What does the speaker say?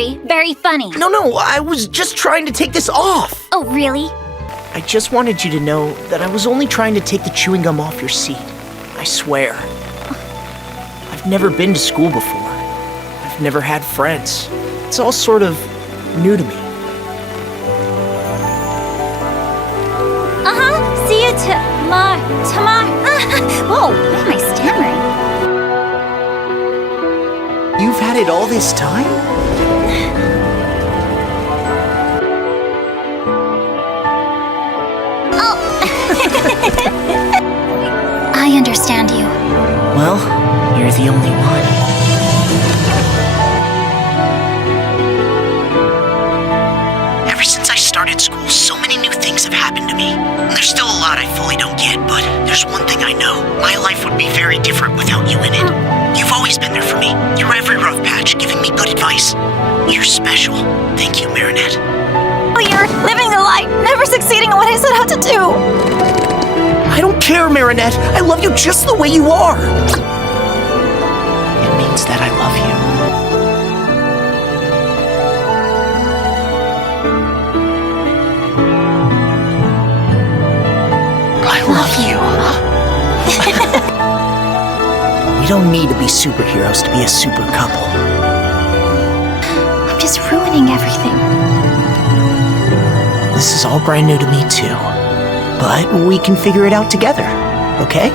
Very funny. No, I was just trying to take this off. Oh, really? I just wanted you to know that I was only trying to take the chewing gum off your seat. I swear. I've never been to school before. I've never had friends. It's all sort of new to me. See you tomorrow. Whoa, why am I stammering? You've had it all this time? I understand you. Well, you're the only one. Ever since I started school, so many new things have happened to me. And there's still a lot I fully don't get, but there's one thing I know. My life would be very different without you in it. You've always been there for me, through every rough patch, giving me good advice. You're special. Thank you, Marinette. Oh, you're living the life, never succeeding at what I set out to do. I don't care, Marinette. I love you just the way you are. It means that I love you. I love you. We don't need to be superheroes to be a super couple. I'm just ruining everything. This is all brand new to me, too. But we can figure it out together, okay?